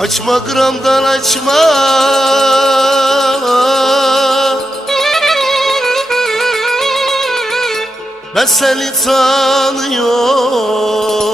Açma gramdan açma. Ben seni tanıyorum.